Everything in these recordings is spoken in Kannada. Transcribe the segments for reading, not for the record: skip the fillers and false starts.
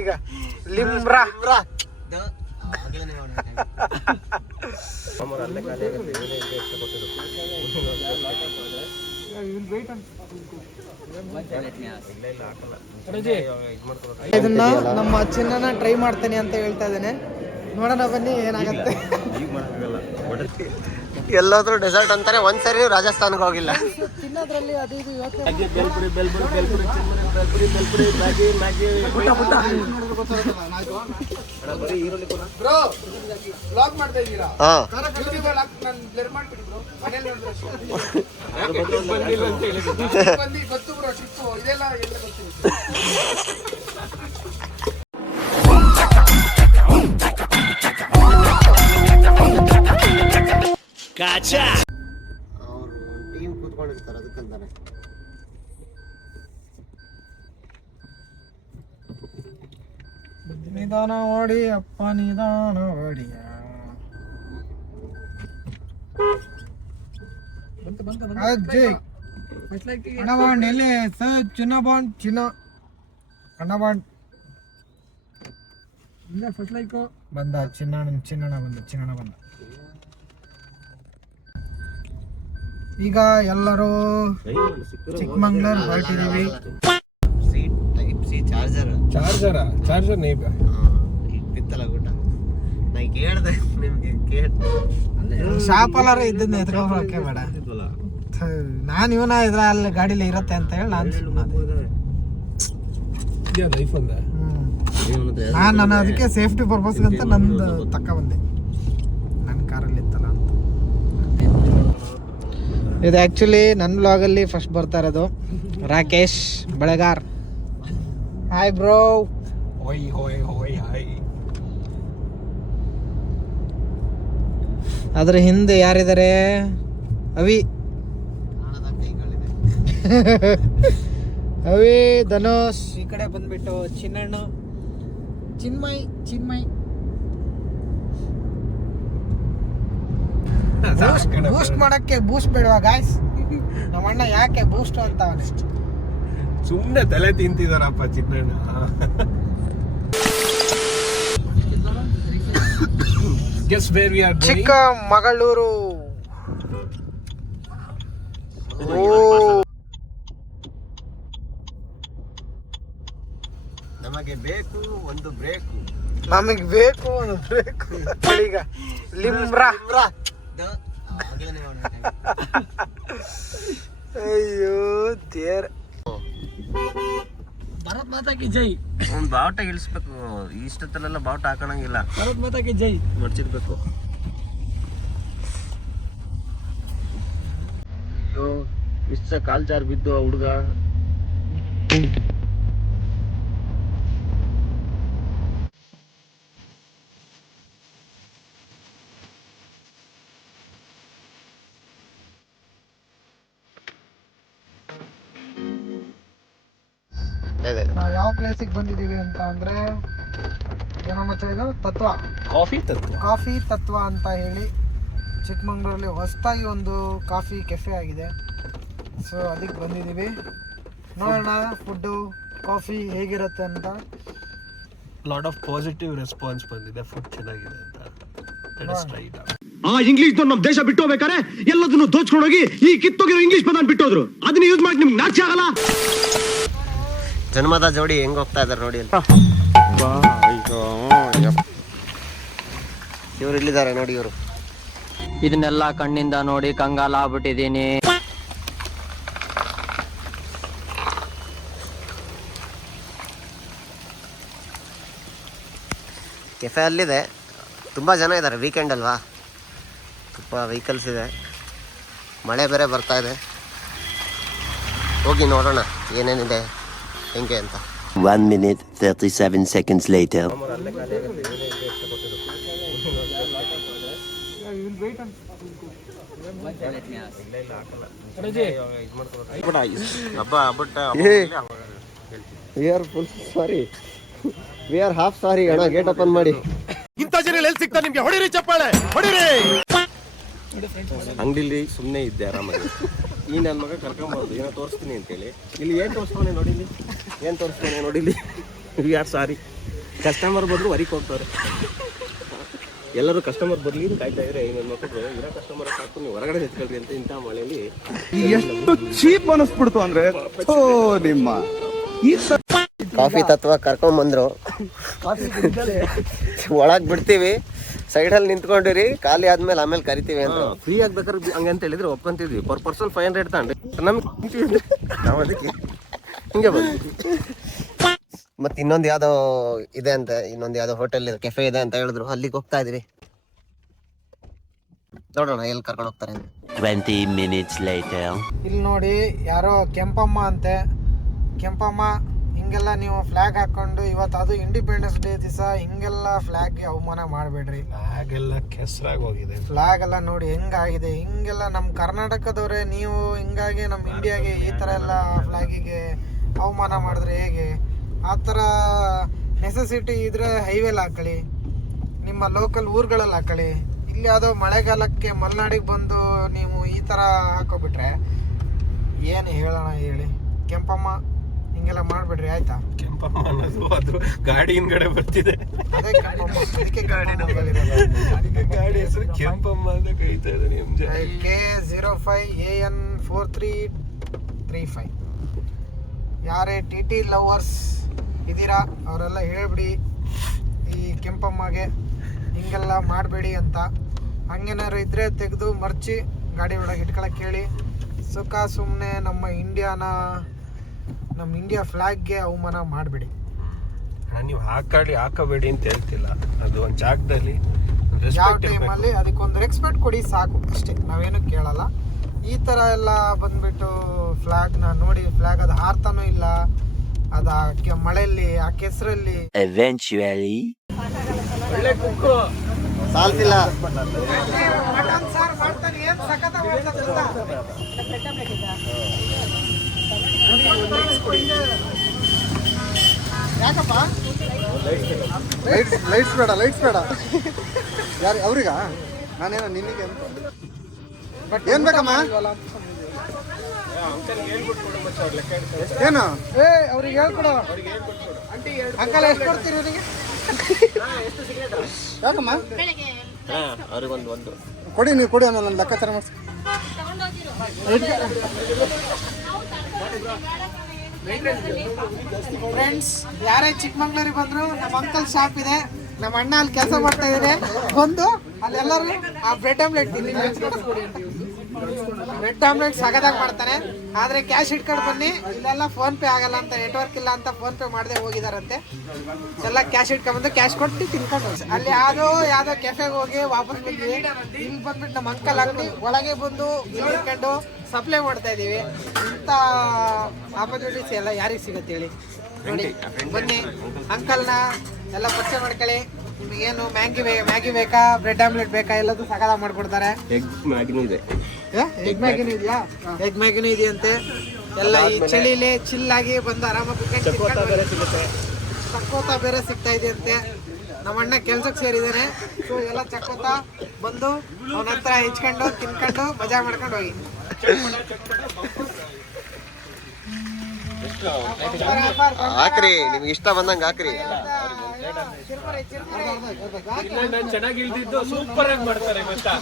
ಈಗ ಲಿಮ್ರಾ ಇದನ್ನ ನಮ್ಮ ಚಿನ್ನನ ಟ್ರೈ ಮಾಡ್ತೇನೆ ಅಂತ ಹೇಳ್ತಾ ಇದ್ದೇನೆ. ನೋಡೋಣ ಬನ್ನಿ ಏನಾಗತ್ತೆ. ಎಲ್ಲಾದ್ರೂ ಡೆಸರ್ಟ್ ಅಂತಾನೆ ಒಂದ್ಸರಿ ರಾಜಸ್ಥಾನ್ಗೆ ಹೋಗಿಲ್ಲ. ತಿನ್ನೋದ್ರಲ್ಲಿ ಅದು ಇದು ಅವರು ಟೀಮ್ ಕೂತ್ಕೊಂಡಿರ್ತಾರೆ ಅದಕ್ಕಂತಾನೆ. ನಿಧಾನ ಓಡಿ ಅಪ್ಪ ನಿಧಾನ ಓಡಿಯ. ಅಜ್ಜಯ್ ಅಣ್ಣಬಾಂಡ್ ಎಲ್ಲಿ ಸರ್? ಚಿನ್ನಬಾಂಡ್ ಚಿನ್ನ ಅಣ್ಣಬಾಂಡ್ ಇಲ್ಲ. ಫಸ್ಟ್ ಲೈಕ್ ಬಂದ ಚಿನ್ನಣ್ಣ ಬಂದ. ಈಗ ಎಲ್ಲರೂ ಚಿಕ್ಕಮಂಗ್ಳೂರ್ ಹೊರಟಿದೀವಿ. ಚಾರ್ಜರ್ ಶಾಪಲ್ಲಾರ ಇದ್ದನ್ನ ಎತ್ಕೊಂಡ್ರೆ ಬೇಡ. ನಾನು ಇವನ ಇದ್ರ ಅಲ್ಲಿ ಗಾಡಿಲಿ ಇರತ್ತೆ ಅಂತ ಹೇಳಿ ನಾನು ಅದಕ್ಕೆ ಸೇಫ್ಟಿ ಪರ್ಪಸ್ ಅಂತ ನಂದು ತಕ್ಕ ಬಂದೆ. ನನ್ನ ಕಾರಲ್ಲಿ ಇತ್ತಲ್ಲ ಅಂತ. ಇದು ಆ್ಯಕ್ಚುಲಿ ನನ್ನ ವ್ಲಾಗಲ್ಲಿ ಫಸ್ಟ್ ಬರ್ತಾ ಇರೋದು. Rakesh Belagar. Hi bro. Hi. ಅದ್ರ ಹಿಂದೆ ಯಾರಿದ್ದಾರೆ? ಅವಿ ಧನುಷ್. ಈ ಕಡೆ ಬಂದ್ಬಿಟ್ಟು ಚಿನ್ನಣ್ಣ, ಚಿನ್ಮಯ್. ಬೂಸ್ಟ್ ಮಾಡಕ್ಕೆ ಬೂಸ್ಟ್ ಬೇಡವಾ ಗಾಯ್ಸ್? ನಮ್ಮ ಅಣ್ಣ ಯಾಕೆ ಬೂಸ್ಟ್ ಅಂತ ಅನಿಸ್ತು. ಸುಮ್ಮನೆ ತಲೆ ತಿಂತಿದಾರಪ್ಪ Chinnanna. Guess where we are going? Chikkamagaluru. ನಮಗೆ ಬೇಕು ಒಂದು ಬ್ರೇಕು. ಈಗ ಲಿಮ್ರಾ. ಅಯ್ಯೋ ದೇರ್. ಭಾರತ್ ಮಾತಾ ಕಿ ಜೈ. ಒಂದು ಬಾವುಟ ಇಳಿಸ್ಬೇಕು. ಇಷ್ಟೊತ್ತಲ್ಲೆಲ್ಲ ಬಾವುಟ ಹಾಕೋಣಂಗಿಲ್ಲ. ಭಾರತ್ ಮಾತಾ ಕಿ ಜೈ ಮಡ್ಚಿರ್ಬೇಕು. ಇಷ್ಟ ಕಾಲ್ ಜಾರ್ ಬಿದ್ದು ಆ ಹುಡುಗ. ನಾವು ಯಾವ ಪ್ಲೇಸಿಗೆ ಬಂದಿದ್ದೀವಿ ಅಂತ ಅಂದ್ರೆ ಏನೋ ಮಚ್ಚ ಇದು ಕಾಫಿ ತತ್ವ ಅಂತ ಹೇಳಿ ಚಿಕ್ಕಮಂಗ್ಳೂರಲ್ಲಿ ಹೊಸದಾಗಿ ಒಂದು ಕಾಫಿ ಕೆಫೆ ಆಗಿದೆ. ಸೊ ಅದಕ್ಕೆ ಬಂದಿದ್ದೀವಿ. ನೋಡೋಣ ಫುಡ್ಡು ಕಾಫಿ ಹೇಗಿರುತ್ತೆ ಅಂತ. ಲಾಟ್ ಆಫ್ ಪಾಸಿಟಿವ್ ರೆಸ್ಪಾನ್ಸ್ ಬಂದಿದೆ. ಫುಡ್ ಚೆನ್ನಾಗಿದೆ ಅಂತ. ಇಂಗ್ಲಿಷ್ ನಮ್ ದೇಶ ಬಿಟ್ಟು ಹೋಗ್ಬೇಕಾರೆ ಎಲ್ಲದನ್ನು ದೋಚ್ಕೊಂಡೋಗಿ ಈ ಕಿತ್ತೋಗಿರೋ ಇಂಗ್ಲಿಷ್ ಪದ ಬಿಟ್ಟೋದ್ರು. ಅದನ್ನ ಯೂಸ್ ಮಾಡಿ ನಿಮ್ಗೆ ನಾಚೆ ಆಗಲ್ಲ. ಜನ್ಮದ ಜೋಡಿ ಹೆಂಗ್ ಹೋಗ್ತಾ ಇದಾರೆ ನೋಡಿ ಅಲ್ಲಿ. ಇವ್ರು ಇಲ್ಲಿದ್ದಾರೆ ನೋಡಿ. ಇವರು ಇದನ್ನೆಲ್ಲ ಕಣ್ಣಿಂದ ನೋಡಿ ಕಂಗಾಲ ಆಗ್ಬಿಟ್ಟಿದೀನಿ. ಕೆಫೆ ಅಲ್ಲಿದೆ. ತುಂಬ ಜನ ಇದ್ದಾರೆ. ವೀಕೆಂಡ್ ಅಲ್ವಾ, ತುಂಬ ವೆಹಿಕಲ್ಸ್ ಇದೆ. ಮಳೆ ಬೇರೆ ಬರ್ತಾ ಇದೆ. ಹೋಗಿ ನೋಡೋಣ ಏನೇನಿದೆ ಹೆಂಗೆ ಅಂತ. 1 minute 37 seconds later. We are half sorry ಅಣ್ಣ. ಗೇಟ್ ಓಪನ್ ಮಾಡಿ. ಇಂಥ ಜನ ಎಲ್ಲಿ ಸಿಗ್ತಾ ನಿಮ್ಗೆ? ಹೊಡಿರಿ ಚಪ್ಪಾಳೆ, ಹೊಡಿರಿ. ಅಂಗಡಿಲಿ ಸುಮ್ಮನೆ ಇದ್ದೆ ಆರಾಮಾಗಿ. ಈ ನನ್ನ ಮಗ ಕರ್ಕೊಂಬಾರ್ದು ಏನೋ ತೋರಿಸ್ತೀನಿ ಅಂತೇಳಿ. ಇಲ್ಲಿ ಏನು ತೋರಿಸ್ತಾನೆ ನೋಡಿಲಿ, ಏನು ತೋರಿಸ್ತಾನೆ ನೋಡಿಲಿ. ಯಾರು ಸಾರಿ ಕಸ್ಟಮರ್ ಬಂದ್ರು ಹೊರಗೆ ಹೋಗ್ತಾರೆ. ಎಲ್ಲರೂ ಕಸ್ಟಮರ್ ಬರ್ಲಿ ಅಂತ ಕಾಯ್ತಾ ಇದ್ರೆ ನನ್ನ ಮಕ್ಕಳು ಇರೋ ಕಸ್ಟಮರ್ ಸಾಕು ನೀವು ಹೊರಗಡೆ ನಿಂತ್ಕೊಳ್ರಿ ಅಂತ ಇಂಥ ಮಳೆಯಲ್ಲಿ ಎಷ್ಟು ಚೀಪ್ ಅನಿಸ್ಬಿಡ್ತು ಅಂದ್ರೆ ನಿಮ್ಮ ಕಾಫಿ ತತ್ವ ಕರ್ಕೊಂಡ್ ಬಂದ್ರು. ಒಳಗ್ ಬಿಡ್ತೀವಿ, ಸೈಡಲ್ಲಿ ನಿಂತ್ಕೊಂಡಿರಿ, ಖಾಲಿ ಆದ್ಮೇಲೆ ಆಮೇಲೆ ಕರಿತೀವಿ ಅಂತ. ಫ್ರೀ ಆಗ್ಬೇಕಾದ್ರೆ ಹಂಗೆ ಅಂತ ಹೇಳಿದ್ರೆ ಒಪ್ಕೊಂತಿದ್ವಿ. ಪರ್ ಪರ್ಸನ್ 500 ತಗೊಂಡ್ರಿ ನಮ್ಗೆ ನಾವು ಅದಕ್ಕೆ ಹಿಂಗೆ ಬಂದ್ವಿ. ಮತ್ತೆ ಇನ್ನೊಂದು ಯಾವುದೋ ಇದೆ ಅಂತ, ಇನ್ನೊಂದು ಯಾವುದೋ ಹೋಟೆಲ್ ಇದೆ, ಕೆಫೆ ಇದೆ ಅಂತ ಹೇಳಿದ್ರು, ಅಲ್ಲಿಗೆ ಹೋಗ್ತಾ ಇದೀವಿ. ನೋಡೋಣ ಎಲ್ಲಿ ಕರ್ಕೊಂಡು ಹೋಗ್ತಾರೆ ಅಂತ. 20 minutes later. ಇಲ್ಲಿ ನೋಡಿ ಯಾರೋ ಕೆಂಪಮ್ಮ ಅಂತೆ. ಕೆಂಪಮ್ಮ, ಹಿಂಗೆಲ್ಲ ನೀವು ಫ್ಲಾಗ್ ಹಾಕೊಂಡು ಇವತ್ತು ಅದು ಇಂಡಿಪೆಂಡೆನ್ಸ್ ಡೇ ದಿವಸ ಹಿಂಗೆಲ್ಲ ಫ್ಲಾಗ್ಗೆ ಅವಮಾನ ಮಾಡಬೇಡ್ರಿ. ಹಾಗೆಲ್ಲ ಕೆಸರಾಗಿ ಹೋಗಿದೆ. ಫ್ಲಾಗ್ ಎಲ್ಲ ನೋಡಿ ಹೆಂಗಾಗಿದೆ. ಹಿಂಗೆಲ್ಲ ನಮ್ಮ ಕರ್ನಾಟಕದವರೇ ನೀವು ಹಿಂಗಾಗಿ ನಮ್ಮ ಇಂಡಿಯಾಗೆ ಈ ಥರ ಎಲ್ಲ ಫ್ಲಾಗಿಗೆ ಅವಮಾನ ಮಾಡಿದ್ರೆ ಹೇಗೆ? ಆ ಥರ ನೆಸೆಸಿಟಿ ಇದ್ರೆ ಹೈವೇಲಿ ಹಾಕೊಳ್ಳಿ, ನಿಮ್ಮ ಲೋಕಲ್ ಊರುಗಳಲ್ಲಿ ಹಾಕೊಳ್ಳಿ. ಇಲ್ಲಿ ಯಾವುದೋ ಮಳೆಗಾಲಕ್ಕೆ ಮಲೆನಾಡಿಗೆ ಬಂದು ನೀವು ಈ ಥರ ಹಾಕೋಬಿಟ್ರೆ ಏನು ಹೇಳೋಣ ಹೇಳಿ? ಕೆಂಪಮ್ಮ ಹಿಂಗೆಲ್ಲ ಮಾಡಬೇಡ್ರಿ ಆಯ್ತಾ? ಕೆಂಪಮ್ಮ ಅನ್ನೋದು ಅದು ಗಾಡಿ ಹಿಂದ್ಗಡೆ ಬರ್ತಿದೆ. ಅದೇ ಕೆಂಪಮ್ಮ, ಅದಕ್ಕೆ ಗಾಡಿ ಹೆಸರು ಕೆಂಪಮ್ಮ ಅಂತ ಕರೀತಾ ಇದ್ದಾರೆ. KA05AN4335. ಯಾರೇ TT ಲವರ್ಸ್ ಇದ್ದೀರಾ ಅವರೆಲ್ಲ ಹೇಳ್ಬಿಡಿ ಈ ಕೆಂಪಮ್ಮಗೆ ಹಿಂಗೆಲ್ಲ ಮಾಡಬೇಡಿ ಅಂತ. ಹಂಗೇನಾದ್ರು ಇದ್ರೆ ತೆಗೆದು ಮರ್ಚಿ ಗಾಡಿ ಒಳಗೆ ಇಟ್ಕೊಳಕ್ಕೆ ಹೇಳಿ. ಸುಖ ಸುಮ್ಮನೆ ನಮ್ಮ ಇಂಡಿಯಾ ಫ್ಲಾಗ್ಗೆ ಅವಮಾನ ಮಾಡಬೇಡಿ. ನೀವು ಹಾಕಬೇಡಿ ಅಂತ ಹೇಳ್ತಿಲ್ಲ. ಅದು ಒಂದು ಜಾಗದಲ್ಲಿ ಯಾವ ಟೈಮಲ್ಲಿ ಅದಕ್ಕೊಂದು ರೆಸ್ಪೆಕ್ಟ್ ಕೊಡಿ ಸಾಕು, ಅಷ್ಟೇ. ನಾವೇನು ಕೇಳಲ್ಲ. ಈ ಥರ ಎಲ್ಲ ಬಂದ್ಬಿಟ್ಟು ಫ್ಲಾಗ್ನ ನೋಡಿ, ಫ್ಲಾಗ್ ಅದು ಹಾರ್ತಾನೂ ಇಲ್ಲ, ಅದು ಮಳೆಯಲ್ಲಿ ಆ ಕೆಸರಲ್ಲಿ Eventually. ಸಾಲ್ತಿಲ್ಲ. ಮಟನ್ ಸಾರು ಮಾಡ್ತಾನೆ, ಏನು ಸಖತ್ ಯಾಕಪ್ಪ? ಲೈಟ್ಸ್ ಬೇಡ ಯಾರು ಅವ್ರಿಗ? ನಾನೇನೋ ನಿನಗೆ ಅಂತ. ಬಟ್ ಏನು ಬೇಕಮ್ಮ? ಏನು ಅವ್ರಿಗೆ ಹೇಳ್ಕೊಡು. ಅಂಕಲ್ ಎಷ್ಟು ಕೊಡ್ತೀರಿ ಇವರಿಗೆ? ಯಾಕಮ್ಮ ಅವ್ರಿಗೊಂದು ಕೊಡಿ, ನೀವು ಕೊಡಿ, ಆಮೇಲೆ ನಾನು ಲೆಕ್ಕಾಚಾರ ಮಾಡಿಸಿ. ಫ್ರೆಂಡ್ಸ್, ಯಾರೇ ಚಿಕ್ಕಮಂಗ್ಳೂರಿಗೆ ಬಂದ್ರು ನಮ್ಮ ಅಂಕಲ್ ಶಾಪ್ ಇದೆ, ನಮ್ಮ ಅಣ್ಣ ಅಲ್ಲಿ ಕೆಲಸ ಮಾಡ್ತಾ ಇದ್ದಾರೆ. ಬಂದು ಅಲ್ಲೆಲ್ಲರೂ ಆ ಬ್ರೆಡ್ ಆಮ್ಲೆಟ್ ಸಗದಾಗಿ ಮಾಡ್ತಾನೆ. ಆದ್ರೆ ಕ್ಯಾಶ್ ಇಟ್ಕೊಂಡು ಬನ್ನಿ, ಇಲ್ಲೆಲ್ಲ ಫೋನ್ ಪೇ ಆಗಲ್ಲ ಅಂತ, ನೆಟ್ವರ್ಕ್ ಇಲ್ಲ ಅಂತ ಫೋನ್ ಪೇ ಮಾಡದೆ ಹೋಗಿದಾರಂತೆ. ಎಲ್ಲ ಕ್ಯಾಶ್ ಇಟ್ಕೊಂಡ್ಬಂದು ಕ್ಯಾಶ್ ಕೊಟ್ಟು ತಿನ್ಕೊಂಡು ಅಲ್ಲಿ ಯಾವ್ದೋ ಕೆಫೆಗೆ ಹೋಗಿ ವಾಪಸ್ ಬಂದ್ವಿ. ಇಲ್ಲಿ ಬಂದ್ಬಿಟ್ಟು ನಮ್ಮ ಅಂಕಲ್ ಅಂಗಡಿ ಒಳಗೆ ಬಂದು ಇಟ್ಕೊಂಡು ಸಪ್ಲೈ ಮಾಡ್ತಾ ಇದೀವಿ. ಇಂಥ ಆಪರ್ಚುನಿಟೀಸ್ ಎಲ್ಲ ಯಾರಿಗೆ ಸಿಗುತ್ತೆ ಹೇಳಿ? ನೋಡಿ, ಬನ್ನಿ, ಅಂಕಲ್ನ ಎಲ್ಲ ಪರಿಚಯ ಮಾಡ್ಕೊಳ್ಳಿ. ನಿಮಗೇನು ಮ್ಯಾಗಿ ಬೇಕಾ, ಬ್ರೆಡ್ ಆಮ್ಲೆಟ್ ಬೇಕಾ, ಎಲ್ಲದೂ ಸಕಾಲ ಮಾಡ್ಕೊಡ್ತಾರೆ. ಎಗ್ ಮ್ಯಾಗಿನೂ ಇದೆ. ಎಗ್ ಮ್ಯಾಗಿನೂ ಇದೆಯಾ? ಎಗ್ ಮ್ಯಾಗಿನೂ ಇದೆಯಂತೆ. ಎಲ್ಲ ಈ ಚಳಿಲಿ ಚಿಲ್ಲಾಗಿ ಬಂದು ಆರಾಮಾಗಿ ಚಕ್ಕೋತ ಬೇರೆ ಸಿಗ್ತಾ ಇದೆಯಂತೆ. ನಮ್ಮ ಅಣ್ಣ ಕೆಲ್ಸಕ್ಕೆ ಸೇರಿದ್ದಾನೆ. ಸೊ ಎಲ್ಲ ಚಕ್ಕೋತ ಬಂದು ಅವನ ಹತ್ರ ಹೆಚ್ಕೊಂಡು ತಿನ್ಕೊಂಡು ಮಜಾ ಮಾಡ್ಕೊಂಡು ಹೋಗಿ. ಹಾಕ್ರಿ, ನಿಮ್ಗೆ ಇಷ್ಟ ಬಂದಂಗೆ ಹಾಕ್ರಿ. ಚೆನ್ನಾಗಿ ಇಲ್ದಿದ್ದು ಸೂಪರ್ ಆಗಿ ಮಾಡ್ತಾರೆ ಗೊತ್ತಾ?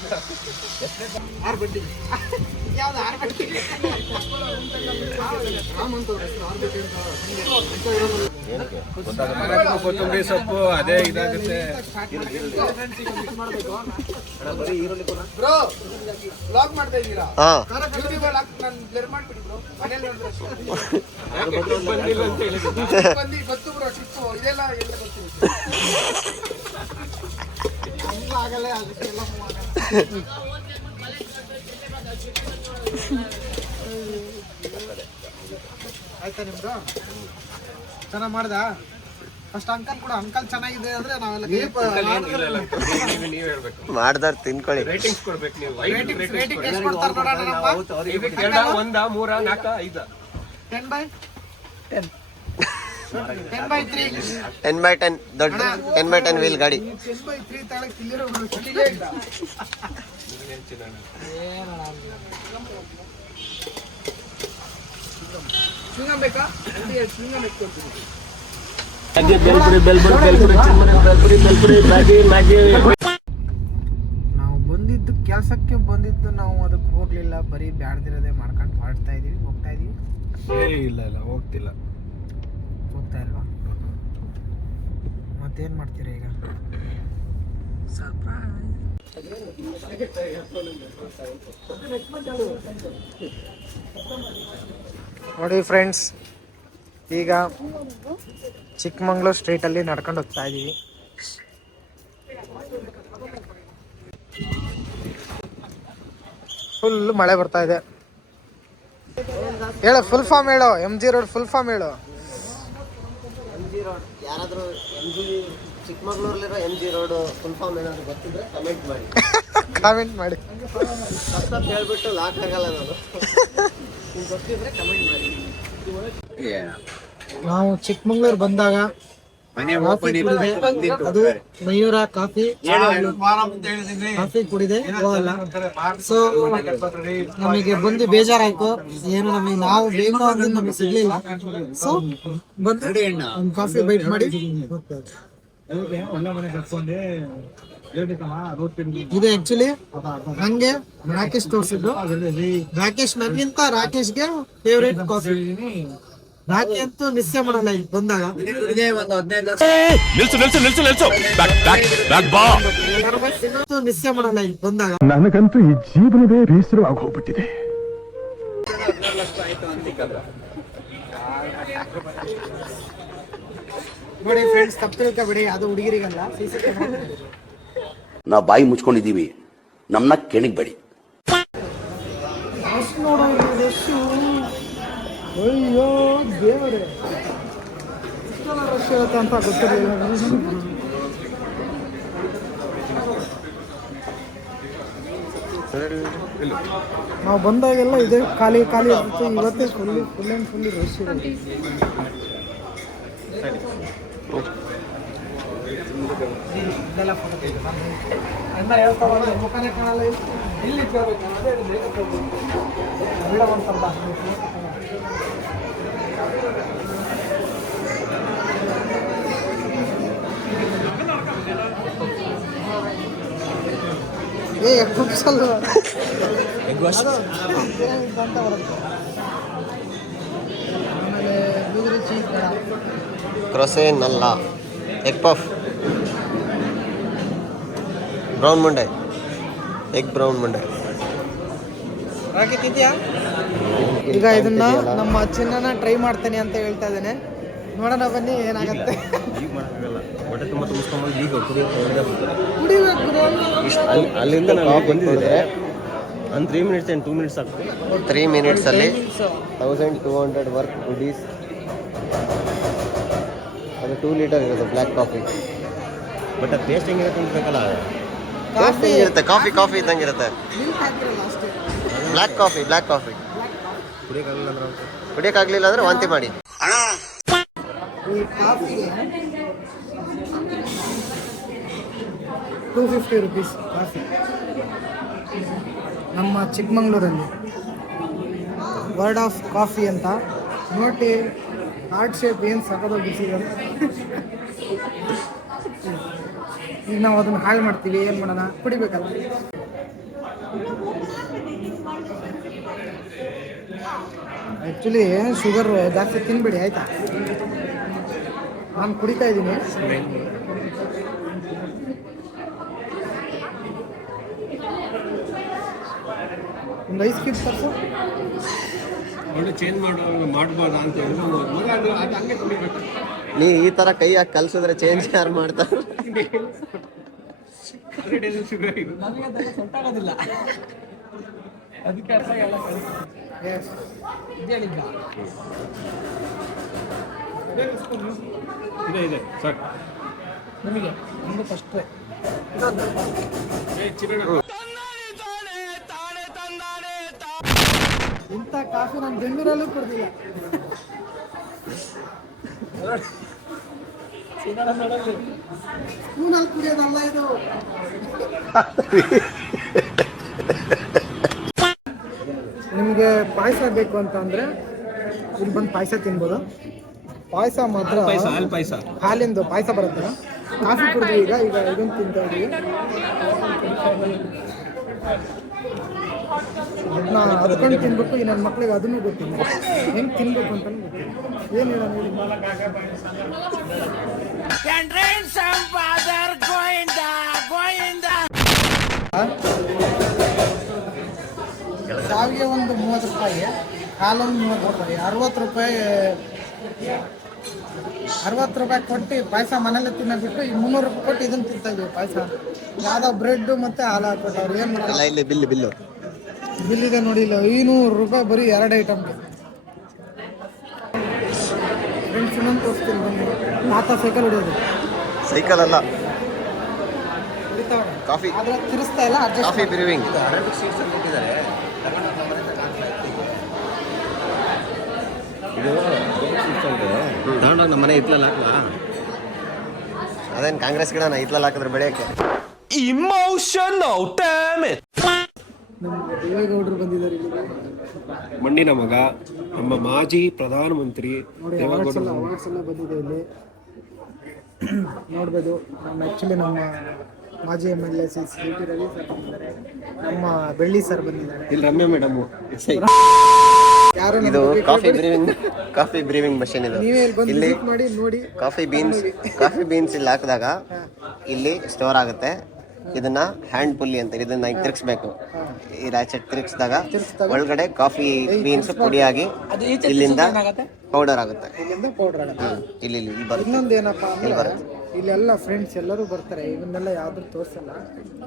ಕೊತ್ತಂಬರಿ ಸೊಪ್ಪು ಅದೇ ಇದಾಗುತ್ತೆ. ಆಯ್ತಾ ನಿಮ್ದು? ಚೆನ್ನಾಗಿ ಮಾಡ್ದ? ಫಸ್ಟ್ ಅಂಕಲ್ ಕೂಡ, ಅಂಕಲ್ ಚೆನ್ನಾಗಿದೆ ಅಂದ್ರೆ ನಾವೆಲ್ಲ ಮಾಡ್ದಾರ ತಿನ್ಕೊಳ್ಳಿ. ರೇಟಿಂಗ್ಸ್ ಕೊಡ್ಬೇಕು ನೀವು. ರೇಟಿಂಗ್ ಎಷ್ಟು ಕೊಡ್ತಾರೆ ನೋಡೋಣ. 1 3 4 5 10/10 10/3 10/10 ದೊಡ್ಡ 10/10 ವೀಲ್ ಗಾಡಿ. 10/3 ತಳಕ್ಕೆ ಇಲ್ಲಿರೋ ಬೇಕಾ? ನಾವು ಬಂದಿದ್ದು ಕೆಲಸಕ್ಕೆ ಬಂದಿದ್ದು, ನಾವು ಅದಕ್ಕೆ ಹೋಗ್ಲಿಲ್ಲ, ಬರೀ ಬ್ಯಾಡ್ದಿರೋದೇ ಮಾಡ್ಕೊಂಡು ಹೊರಡ್ತಾ ಇದೀವಿ, ಹೋಗ್ತಾ ಇದೀವಿ. ಇಲ್ಲ ಹೋಗ್ತಿಲ್ಲ. ಹೋಗ್ತಾ ಇಲ್ವಾ? ಮತ್ತೇನ್ ಮಾಡ್ತೀರಾ ಈಗ? ನೋಡಿ ಫ್ರೆಂಡ್ಸ್, ಈಗ ಚಿಕ್ಕಮಂಗ್ಳೂರು ಸ್ಟ್ರೀಟಲ್ಲಿ ನಡ್ಕೊಂಡು ಹೋಗ್ತಾ ಇದೀವಿ. ಫುಲ್ ಮಳೆ ಬರ್ತಾ ಇದೆ. ಹೇಳು, ಫುಲ್ ಫಾರ್ಮ್ ಹೇಳು. MG ರೋಡ್ ಫುಲ್ ಫಾರ್ಮ್ ಹೇಳು. ಯಾರಾದರೂ ಚಿಕ್ಕಮಗಳೂರಲ್ಲಿರೋ MG ರೋಡ್ ಫುಲ್ ಫಾರ್ಮ್ ಏನಾದರೂ ಗೊತ್ತಿದ್ರೆ ಕಮೆಂಟ್ ಮಾಡಿ. ಕಾಮೆಂಟ್ ಮಾಡಿ. ಫಸ್ಟ್ ಹೇಳ್ಬಿಟ್ಟು ಲಾಕ್ ಆಗಲ್ಲ ನಾನು. ನಿಮ್ಗೆ ಗೊತ್ತಿದ್ರೆ ಕಮೆಂಟ್ ಮಾಡಿ. ನಾವು ಚಿಕ್ಕಮಂಗ್ಳೂರು ಬಂದಾಗ ಅದು ಮಯೂರ ಕಾಫಿ ಕುಡಿದೆ ಹೋಗಲ್ಲ. ಸೊ ನಮಗೆ ಬಂದು ಬೇಜಾರಾಯ್ತು, ಏನು ನಮಗೆ ನಾವು ಬೇಕು ಅಂದ್ರೆ ನಮಗೆ ಸಿಗ್ಲಿಲ್ಲ. ಸೊ ಬಂದು ಒಂದು ಕಾಫಿ ಬೈಟ್ ಮಾಡಿ. ಇದು ಆಕ್ಚುಲಿ ನಂಗೆ ರಾಕೇಶ್ ತೋರಿಸಿದ್ದು. ರಾಕೇಶ್ ನನ್ಗಿಂತ ರಾಕೇಶ್ಗೆ ಫೇವ್ರೇಟ್ ಕಾಫಿ. ರಾಕಿ ಅಂತೂ ನಿಶ್ಚಯ ಮಾಡಲ್ಲ ಇಲ್ಲಿ ಬಂದಾಗ. ನಿಶ್ಚಯ ಮಾಡಲ್ಲ ಇಲ್ಲಿ ಬಂದಾಗ. ನನಗಂತೂ ಈ ಜೀವನವೇ ಬೇಸರವಾಗಿ ಹೋಗ್ಬಿಟ್ಟಿದೆ. ನೋಡಿ ಫ್ರೆಂಡ್ಸ್, ತಪ್ಪು ತಿಳ್ಕೊಬೇಡಿ, ಅದು ಹುಡುಗಿರಿಗಲ್ಲ. ನಾವು ಬಾಯಿ ಮುಚ್ಕೊಂಡಿದ್ದೀವಿ, ನಮ್ಮನ್ನ ಕೆಣಗಬೇಡಿ. ಅಯ್ಯೋ ದೇವರೇ, ಇಷ್ಟೆಲ್ಲ ರಶ್ ಇರುತ್ತೆ ಅಂತ ಗೊತ್ತಿರಲಿಲ್ಲ. ನಾವು ಬಂದಾಗೆಲ್ಲ ಇದೆ ಖಾಲಿ ಖಾಲಿ ಇರುತ್ತೆ. ಇವತ್ತೇ ಫುಲ್ ರಶ್ ಇರುತ್ತೆ. ಇದೆಲ್ಲ ಹೇಳ್ತಾ ಮುಖಾನೇ ಕಾಣಲ್ಲ. ಇಲ್ಲಿ ಕ್ರೊಸೆ ನಲ್ಲ, ಎಗ್ ಪಫ್, ಬ್ರೌನ್ ಮುಂಡೆ, ಎಗ್ ಬ್ರೌನ್ ಮುಂಡೆ. ಈಗ ಇದನ್ನ ನಮ್ಮ ಚಿನ್ನನ ಟ್ರೈ ಮಾಡ್ತೇನೆ ಅಂತ ಹೇಳ್ತಾ ಇದ್ದೇನೆ. ನೋಡೋಣ ಬನ್ನಿ ಏನಾಗತ್ತೆ. ಅಲ್ಲಿಂದ ನಾವು ಬಂದಿದ್ರೆ ಒಂದು 3 ಮಿನಿಟ್ಸ್ ಆ್ಯಂಡ್ 2 ಮಿನಿಟ್ಸ್ ಆಗ್ತದೆ. 3 ಮಿನಿಟ್ಸಲ್ಲಿ 1200 ವರ್ಕ್ ಗುಡೀಸ್. ಅದು 2 ಲೀಟರ್ ಇರುತ್ತೆ ಬ್ಲ್ಯಾಕ್ ಕಾಫಿ. ಬಟ್ ಅದು ಟೇಸ್ಟ್ ಹೆಂಗಿರುತ್ತೆ ಅಂತ ಬೇಕಲ್ಲ. ಕಾಫಿ ಇರುತ್ತೆ, ಕಾಫಿ ಇದ್ದಂಗೆ ಇರುತ್ತೆ. ಬ್ಲ್ಯಾಕ್ ಕಾಫಿ ಕುಡಿಯೋಕ್ಕಾಗಲಿಲ್ಲ ಅಂದ್ರೆ ವಾಂತಿ ಮಾಡಿ. ಈ ಕಾಫಿಗೆ 250 ರುಪೀಸ್ ಕಾಫಿ ನಮ್ಮ ಚಿಕ್ಕಮಂಗ್ಳೂರಲ್ಲಿ. ವರ್ಡ್ ಆಫ್ ಕಾಫಿ ಅಂತ ನೋಡಿ, ಹಾರ್ಟ್ ಶೇಪ್ ಏನು ಸಕ್ಕದಾಗಿ ಬಿಸಿದ್ದಾರೆ. ಈಗ ನಾವು ಅದನ್ನು ಹಾಳು ಮಾಡ್ತೀವಿ, ಏನು ಮಾಡೋಣ, ಕುಡಿಬೇಕಲ್ಲ. ಆ್ಯಕ್ಚುಲಿ ಶುಗರ್ ಜಾಸ್ತಿ ತಿನ್ಬೇಡಿ ಆಯಿತಾ. ನಾನು ಕುಡಿತಾ ಇದ್ದೀನಿ. ಒಂದು ಐಸ್ ಕ್ಯೂಬ್ ತರ್ಸು. ಚೇಂಜ್ ಮಾಡ್ಬೋದಾ ಅಂತ ಹೇಳಿದ್ರೆ ಅದು ಹಂಗೆ ಕುಡಿಬೇಕು. ನೀ ಈ ಥರ ಕೈ ಹಾಕಿ ಕಲ್ಸಿದ್ರೆ ಚೇಂಜ್ ಯಾರು ಮಾಡ್ತಾರೆ? ಇದೆ ಸಾಕು ನಿಮಗೆ ಒಂದು ಫಸ್ಟ್ ಇಂಥ ಕಾಫಿ ನಾನು ಬೆಂಗಳೂರಲ್ಲೂ ಕೊಡ್ತಿಲ್ಲ. ಸ್ಪೂನಲ್ಲಿ ಕುಡಿಯೋದಲ್ಲ ಇದು. ನಿಮಗೆ ಪಾಯಸ ಬೇಕು ಅಂತ ಅಂದರೆ ಇಲ್ಲಿ ಬಂದು ಪಾಯಸ ತಿನ್ಬೋದು. ಪಾಯಸ ಮಾತ್ರ ಹಾಲು ಪಾಯಸ. ಹಾಲಿಂದು ಪಾಯಸ ಬರುತ್ತೆ. ಕಾಫಿ ಕುಡಿದ್ವಿ ಈಗ ಇದನ್ನು ತಿಂತಾ ಇದೀವಿ. ಅದನ್ನ ಹದ್ಕೊಂಡು ತಿನ್ಬೇಕು. ಈ ನನ್ನ ಮಕ್ಳಿಗೆ ಅದನ್ನು ಗೊತ್ತಿಲ್ಲ ಹೆಂಗೆ ತಿನ್ಬೇಕು ಅಂತ ಗೊತ್ತಿಲ್ಲ. ಏನು ಹೇಳೋಣ ಹೇಳಿ. ಸಾವಿಗೆ ಒಂದು 30 ರೂಪಾಯಿ, ಹಾಲೊಂದು 30 ರೂಪಾಯಿ, 60 ರೂಪಾಯಿ ಕೊಟ್ಟು ಪಾಯಸ ಮನೇಲೆ ತಿನ್ನೋಬಿಟ್ಟು ಈ 300 ರೂಪಾಯಿ ಕೊಟ್ಟು ಇದನ್ನು ತಿಂತಾ ಇದೀವಿ ಪಾಯಸ. ಯಾವುದೋ ಬ್ರೆಡ್ ಮತ್ತೆ ಹಾಲು ಹಾಕ್ಬಿಟ್ಟು ಅವ್ರು ಏನು ಮಾಡೋದು. ಇಲ್ಲಿ ಬಿಲ್ಲು ಬಿಲ್ ಇದೆ ನೋಡಿ, ಇಲ್ಲ 500 ರೂಪಾಯಿ ಬರೀ 2 ಐಟಮ್ಗೆ. ಫ್ರೆಂಡ್ಸ್ ಇನ್ನೊಂದು ತೋರಿಸ್ತೀನಿ ಬನ್ನಿ. ಆತ ಸೈಕಲ್ ಹೊಡೆಯೋದು, ಸೈಕಲ್ ಅಲ್ಲ, ಕಾಫಿ ಆದ್ರೆ ತಿರ್ಸ್ತಾ ಇಲ್ಲ, ಅಡ್ಜಸ್ಟ್ ಕಾಫಿ ಬ್ರೀವಿಂಗ್. ತಗೊಂಡೋಗಿ ನಮ್ಮ ಮನೆ ಇತ್ತಲ್ಲ ಅದೇನು ಕಾಂಗ್ರೆಸ್ ಗಿಡನ ಇತ್ಲಲ್ಲಿ ಹಾಕಿದ್ರೆ ಬೆಳೆಯಕ್ಕೆ. ನಮ್ಮ ದೇವೇಗೌಡರು ಬಂದಿದ್ದಾರೆ ಇಲ್ಲಿಗೆ. ಮಣ್ಣಿನ ಮಗ, ನಮ್ಮ ಮಾಜಿ ಪ್ರಧಾನಮಂತ್ರಿ ನೋಡಿ ಅವಾರ್ಡ್ಸ್ ಎಲ್ಲ ಬಂದಿದೆ ಇಲ್ಲಿ ನೋಡ್ಬೋದು. ನಮ್ಮ ಮಾಜಿ MLA CT ರವಿ ಸರ್ ಬಂದಿದ್ದಾರೆ, ನಮ್ಮ ಬೆಳ್ಳಿ ಸರ್ ಬಂದಿದ್ದಾರೆ. ಇಲ್ಲಿ ರಮ್ಯಾ ಮೇಡಮ್ ಯಾರು ಇದು ಕಾಫಿ ಬ್ರೀವಿಂಗ್ ಮಷೀನ್. ಇದು ನೀವೇ ಇಲ್ಲಿ ಬಂದು visit ಮಾಡಿ ನೋಡಿ. ಕಾಫಿ ಬೀನ್ಸ್ ಇಲ್ಲಿ ಹಾಕಿದಾಗ ಇಲ್ಲಿ ಸ್ಟೋರ್ ಆಗುತ್ತೆ. ಇದನ್ನ ಹ್ಯಾಂಡ್ ಪುಲ್ಲಿ ಅಂತ, ಇದನ್ನ ಈಗ ತಿರ್ಗಿಸ್ಬೇಕು. ಈ ರಾಚೆಟ್ ತಿರ್ಗಿಸಿದಾಗ ಒಳಗಡೆ ಕಾಫಿ ಬೀನ್ಸ್ ಪುಡಿಯಾಗಿ ಇಲ್ಲಿಂದ ಪೌಡರ್ ಆಗುತ್ತೆ. ಇಲ್ಲಿಂದ ಪೌಡರ್ ಆಗುತ್ತೆ. ಇಲ್ಲಿ ಬರುತ್ತೆ. ಇನ್ನೊಂದು ಏನಪ್ಪಾ ಅಂದ್ರೆ ಇಲ್ಲೆಲ್ಲ ಫ್ರೆಂಡ್ಸ್ ಎಲ್ಲರೂ ಬರ್ತಾರೆ. ಇವನ್ನೆಲ್ಲ ಯಾವ್ದು ತೋರಿಸಲ್ಲ.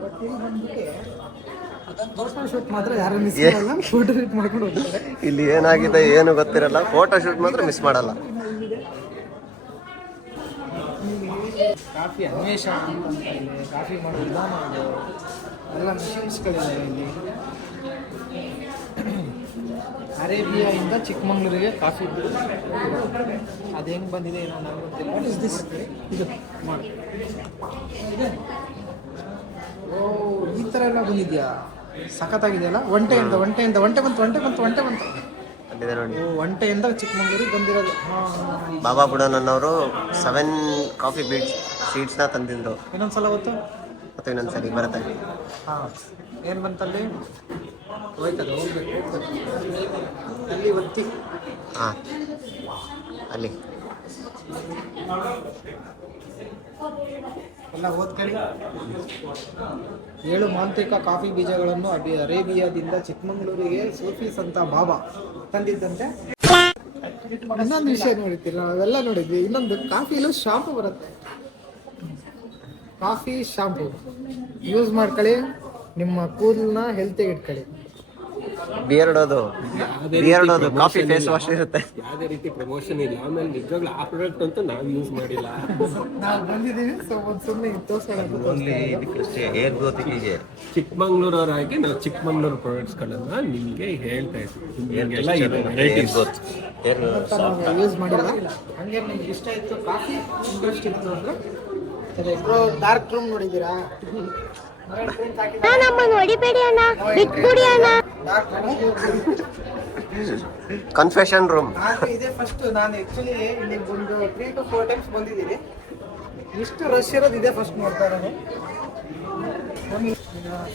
ಬಟ್ ಇಲ್ಲಿ ಬಂದ್ಬಿಟ್ಟು ಫೋಟೋ ಶೂಟ್ ಮಾತ್ರ ಯಾರು ಮಿಸ್ ಮಾಡಲ್ಲ. ಫೋಟೋ ಶೂಟ್ ಮಾಡ್ಕೊಂಡು ಹೋಗ್ತಾರೆ. ಇಲ್ಲಿ ಏನಾಗಿದೆ ಏನು ಗೊತ್ತಿರಲ್ಲ, ಫೋಟೋ ಶೂಟ್ ಮಾತ್ರ ಮಿಸ್ ಮಾಡಲ್ಲ. ಕಾಫಿ ಅನ್ವೇಷ ಅಂತ ಇಲ್ಲಿ ಕಾಫಿ ಮಾಡೋ ವಿಧಾನ ಅದು ಎಲ್ಲ ಮಿಷನ್ಸ್ಗಳಿದೆ ಇಲ್ಲಿ. ಅರೇಬಿಯಾಯಿಂದ ಚಿಕ್ಕಮಂಗ್ಳೂರಿಗೆ ಕಾಫಿ ಅದು ಹೆಂಗೆ ಬಂದಿದೆ ಏನೋ ನನಗೆ ಗೊತ್ತಿಲ್ಲ. What is this? ಇದು ಮಾಡಿ. ಓ ಈ ಥರ ಎಲ್ಲ ಬಂದಿದೆಯಾ? ಸಖತ್ತಾಗಿದೆಯಲ್ಲ. ಒಂಟೆ ಬಂತು. ಅಲ್ಲಿದೆ ನೋಡಿ, ಓ ಒಂಟೆಯಿಂದ ಚಿಕ್ಕಮಂಗ್ಳೂರಿಗೆ ಬಂದಿರೋದು. ಬಾಬಾ ಬುಡನವರು 7 ಕಾಫಿ ಸೀಡ್ಸ್ನ ತಂದಿದ್ರು. ಇನ್ನೊಂದ್ಸಲ ಗೊತ್ತು ಮತ್ತೆ ಇನ್ನೊಂದ್ಸರಿ ಬರುತ್ತೆ. ಹಾಂ ಏನು ಬಂತಲ್ಲಿ? ಹೋಯ್ತದ ಹೋಗ್ಬೇಕು. ಅಲ್ಲಿ ಒತ್ತಿ. ಹಾಂ ಅಲ್ಲಿ ಎಲ್ಲ ಓದ್ಕೊಳ್ಳಿ. 7 ಮಾಂತ್ರಿಕ ಕಾಫಿ ಬೀಜಗಳನ್ನು ಅರೇಬಿಯಾದಿಂದ ಚಿಕ್ಕಮಂಗ್ಳೂರಿಗೆ ಸೂಫಿ ಸಂತ ಬಾಬಾ ತಂದಿದ್ದಂತೆ. ಇನ್ನೊಂದು ವಿಷಯ ನೋಡಿರ್ತೀರ, ನಾವೆಲ್ಲ ನೋಡಿದ್ವಿ. ಇನ್ನೊಂದು ಕಾಫಿಲೂ ಶಾಂಪು ಬರುತ್ತೆ. ಕಾಫಿ ಶಾಂಪು ಯೂಸ್ ಮಾಡ್ಕೊಳ್ಳಿ, ನಿಮ್ಮ ಕೂದಲನ್ನ ಹೆಲ್ತಿಗೆ ಇಟ್ಕೊಳ್ಳಿ. ಬಿಯರ್ಡೋದು ಕಾಫಿ ಫೇಸ್ ವಾಶ್ ಇರುತ್ತೆ. ಯಾವುದೇ ರೀತಿ ಪ್ರಮೋಷನ್ ಇಲ್ಲ. ಆಮೇಲೆ ನಿಜವಾಗ್ಲೂ ಆ ಪ್ರಾಡಕ್ಟ್ ಅಂತೂ ನಾವು ಯೂಸ್ ಮಾಡಿಲ್ಲ. ನಾವು ಬಂದಿದ್ದೀವಿ, ಸೊ ಒಂದು ಸುಮ್ಮನೆ ಚಿಕ್ಕಮಂಗ್ಳೂರವರಾಗಿ ನಾವು ಚಿಕ್ಕಮಂಗ್ಳೂರು ಪ್ರಾಡಕ್ಟ್ಸ್ಗಳನ್ನ ನಿಮಗೆ ಹೇಳ್ತಾ ಇದ್ದೀವಿ. ಯೂಸ್ ಮಾಡಿಲ್ಲ. ಹಂಗೆ ನಿಮ್ಗೆ ಇಷ್ಟ ಇತ್ತು, ಕಾಫಿ ಇಂಟ್ರೆಸ್ಟ್ ಇತ್ತು ಅಂದ್ರೆ ಡಾರ್ಕ್ ರೂಮ್ ನೋಡಿದ್ದೀರಾ? Confession room. ಇದೇ ಫಸ್ಟ್. ನಾನು ಆಕ್ಚುಲಿ ಇಲ್ಲಿ ಒಂದು 3 to 4 ಟೈಮ್ಸ್ ಬಂದಿದ್ದೀನಿ. ಇಷ್ಟು ರಶ್ ಇರೋದು ಇದೇ ಫಸ್ಟ್ ನೋಡ್ತಾ ಇರೋದು.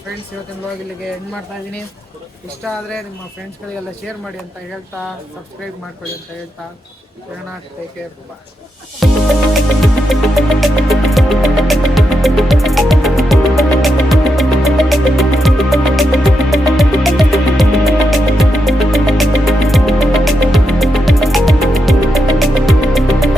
ಫ್ರೆಂಡ್ಸ್, ಇವತ್ತಿನ ಬ್ಲಾಗ್ ಇಲ್ಲಿಗೆ ಎಂಡ್ ಮಾಡ್ತಾ ಇದ್ದೀನಿ. ಇಷ್ಟ ಆದರೆ ನಿಮ್ಮ ಫ್ರೆಂಡ್ಸ್ಗಳಿಗೆಲ್ಲ ಶೇರ್ ಮಾಡಿ ಅಂತ ಹೇಳ್ತಾ, ಸಬ್ಸ್ಕ್ರೈಬ್ ಮಾಡ್ಕೊಳ್ಳಿ ಅಂತ ಹೇಳ್ತಾ, ಟೇಕ್ ಕೇರ್, ಬಾಯ್.